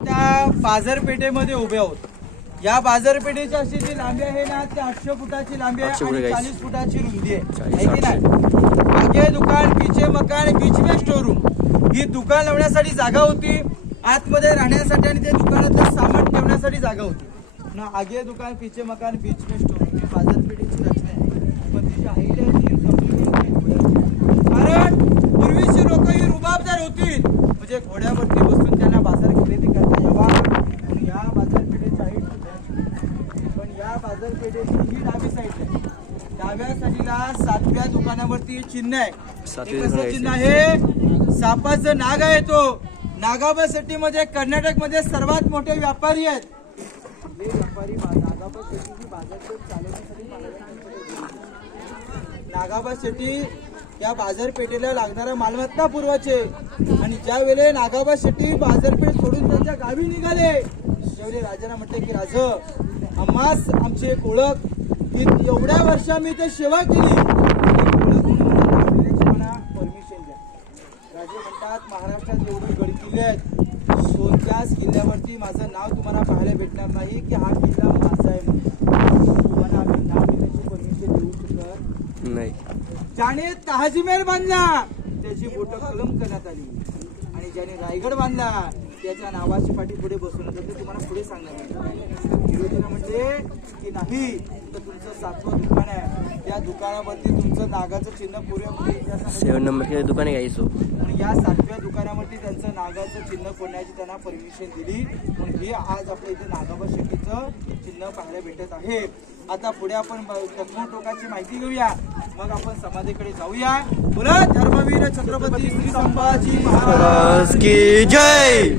त्या बाजारपेठेमध्ये उभे आहोत. या बाजारपेठेची अशी जी लांबी आहे ना ती 800 फुटाची लांबी आहे आणि 40 फुटाची रुंदी आहे की नाही. आगे दुकान पीछे मकान बीच में स्टोर रूम. ही दुकान लावण्यासाठी जागा होती, आतमध्ये राहण्यासाठी आणि ते दुकानात सामान ठेवण्यासाठी जागा होती ना. आगे दुकान पीछे मकान बीच में स्टोर रूम. बाजारपेठेची रचना आहे पण तिची हाईट आहे ती जमलेली नाही. कारण पूर्वीची लोक ही रुबाबदार होती, म्हणजे घोड्यावरती बसून त्यांना बाजार खरेदी करता यावा म्हणून या बाजारपेठेची हाईट होती. पण या बाजारपेठेची ही डावी साईड आहे. डाव्या साईडला 7व्या दुकानावरती चिन्ह आहे. हे कसं चिन्ह आहे? सापाचं नाग आहे. तो नागाबा सिटी मध्ये कर्नाटक मध्ये सर्वात मोठे व्यापारी आहेत. हे व्यापारी नागाबा सिटी बाजारपेठ चालवण्यासाठी नागाबा सिटी या बाजारपेठेला लागणारा मालमत्ता पुरवायचे आणि ज्या वेळेला नागाबा शेट्टी बाजारपेठ सोडून त्यांच्या गावी निघाले त्यावेळी राजांना म्हटले की राज आम्हास आमची एक ओळख की एवढ्या वर्ष मी ते सेवा केली, मला परमिशन द्या. राजे म्हणतात महाराष्ट्रात एवढी गडकिल्ले आहेत, कोणत्याच किल्ल्यावरती माझं नाव तुम्हाला पाहायला भेटणार नाही की हा किल्ला माझा आहे म्हणून. तुम्हाला आम्ही नाव देण्याची परमिशन देऊ शकत नाही. ज्याने तहजीमेर बांधला त्याची बोट कलम करण्यात आली आणि ज्याने रायगड बांधला त्याच्या नावाची पाठी पुढे बसवण्यात आली. तुम्हाला पुढे सांगणार म्हणजे की नाही तर तुमचं 7वं दुकान आहे, त्या दुकानावरती तुमचं नागाचं चिन्ह पूर्ण 7 नंबर दुकान आहे गाईसो. आणि या 7व्या दुकानावरती त्यांचं नागाचं चिन्ह कोरण्याची त्यांना परमिशन दिली म्हणून हे आज आपल्या इथे नागाबा शेट्टीचं चिन्ह पाहायला भेटत आहे. आता पुढे आपण टोकाची माहिती घेऊया, मग आपण समाधीकडे जाऊया. बोला धर्मवीर छत्रपती श्री संभाजी महाराज की जय.